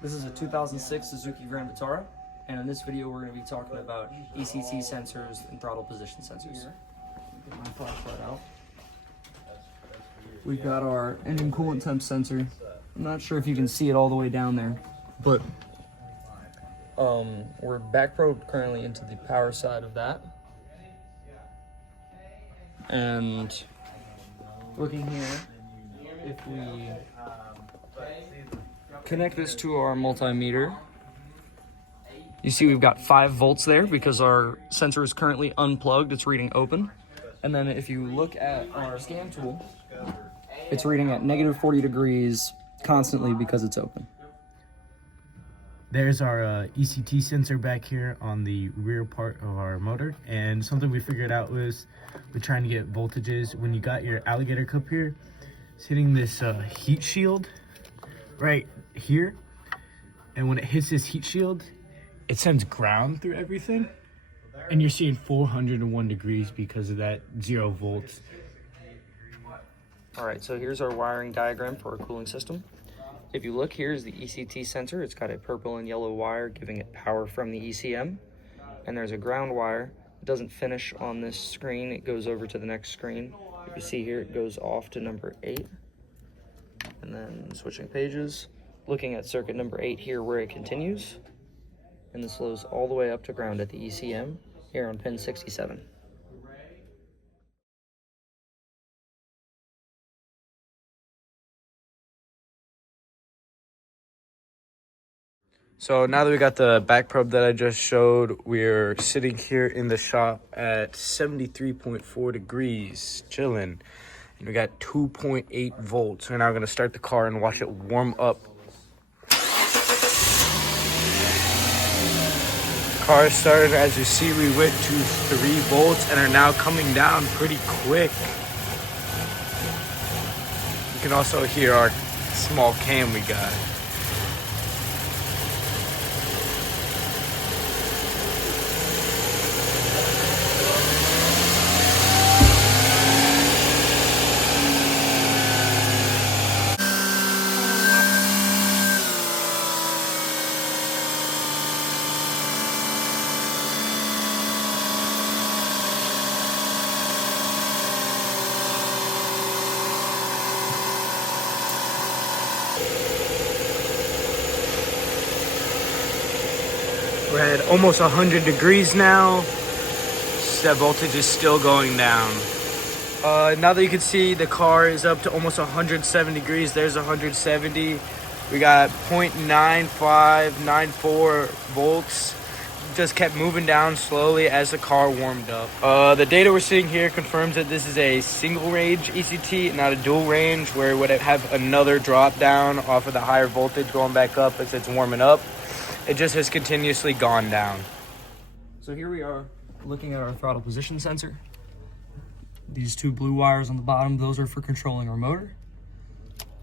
This is a 2006 Suzuki Grand Vitara, and in this video we're going to be talking about ECT sensors and throttle position sensors. Get my flashlight out. We've got our engine coolant temp sensor. I'm not sure if you can see it all the way down there, but we're back probed currently into the power side of that. And looking here, if we connect this to our multimeter, you see we've got 5 volts there because our sensor is currently unplugged. It's reading open. And then if you look at our scan tool, it's reading at negative 40 degrees constantly because it's open. There's our ECT sensor back here on the rear part of our motor, and something we figured out was we're trying to get voltages. When you got your alligator cup here, it's hitting this heat shield right here, and when it hits this heat shield, it sends ground through everything, and you're seeing 401 degrees because of that 0 volts. All right, so here's our wiring diagram for our cooling system. If you look, here's the ECT sensor. It's got a purple and yellow wire giving it power from the ECM. And there's a ground wire. It doesn't finish on this screen. It goes over to the next screen. If you see here, it goes off to number 8. And then switching pages, looking at circuit number 8 here where it continues. And this flows all the way up to ground at the ECM here on pin 67. So now that we got the back probe that I just showed, we're sitting here in the shop at 73.4 degrees, chilling. And we got 2.8 volts. We're now gonna start the car and watch it warm up. Car started, as you see, we went to 3 volts and are now coming down pretty quick. You can also hear our small cam we got. We're at almost 100 degrees now. That voltage is still going down. Now that you can see, the car is up to almost 107 degrees. There's 170. We got 0.9594 volts. Just kept moving down slowly as the car warmed up. The data we're seeing here confirms that this is a single range ECT, not a dual range, where it would have another drop down off of the higher voltage going back up as it's warming up. It just has continuously gone down. So here we are looking at our throttle position sensor. These 2 blue wires on the bottom, those are for controlling our motor.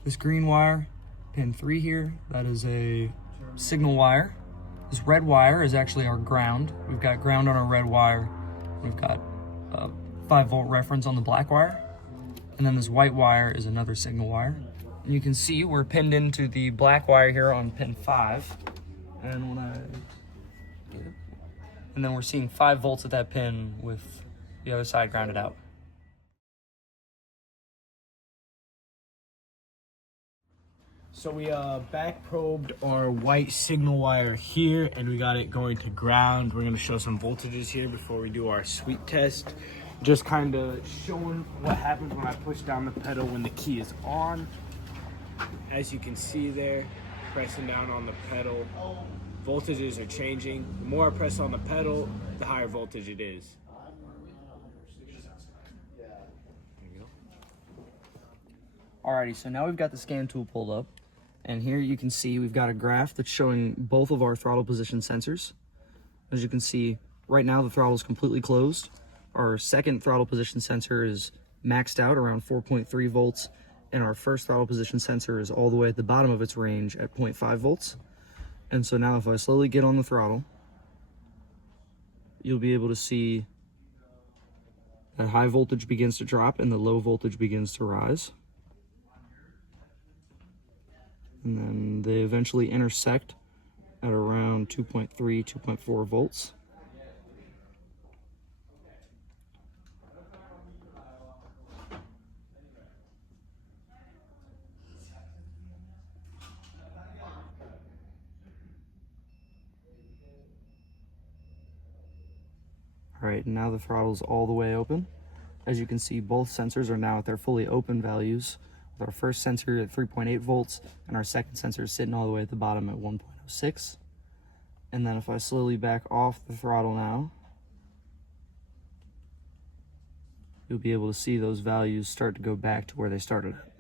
This green wire, pin 3 here, that is a signal wire. This red wire is actually our ground. We've got ground on our red wire. We've got a 5 volt reference on the black wire. And then this white wire is another signal wire. And you can see we're pinned into the black wire here on pin 5. And then we're seeing 5 volts at that pin with the other side grounded out. So we back probed our white signal wire here, and we got it going to ground. We're gonna show some voltages here before we do our sweep test. Just kind of showing what happens when I push down the pedal when the key is on. As you can see there, pressing down on the pedal, voltages are changing. The more I press on the pedal, the higher voltage it is. Alrighty, so now we've got the scan tool pulled up, and here you can see we've got a graph that's showing both of our throttle position sensors. As you can see, right now the throttle is completely closed. Our second throttle position sensor is maxed out around 4.3 volts, and our first throttle position sensor is all the way at the bottom of its range at 0.5 volts. And so now if I slowly get on the throttle, you'll be able to see that high voltage begins to drop and the low voltage begins to rise. and then they eventually intersect at around 2.3, 2.4 volts. All right, now the throttle's all the way open. As you can see, both sensors are now at their fully open values, with our first sensor at 3.8 volts and our second sensor sitting all the way at the bottom at 1.06. And then if I slowly back off the throttle now, you'll be able to see those values start to go back to where they started at.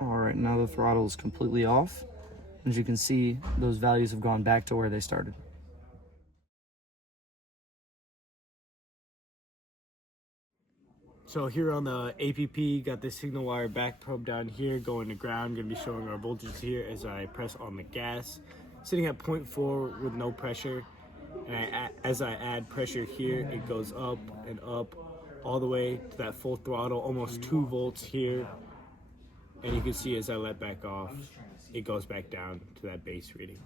All right, now the throttle is completely off. As you can see, those values have gone back to where they started. So here on the APP, got this signal wire back probe down here going to ground. Gonna be showing our voltage here as I press on the gas. Sitting at 0.4 with no pressure. And as I add pressure here, it goes up and up all the way to that full throttle, almost 2 volts here. And you can see as I let back off, it goes back down to that base reading.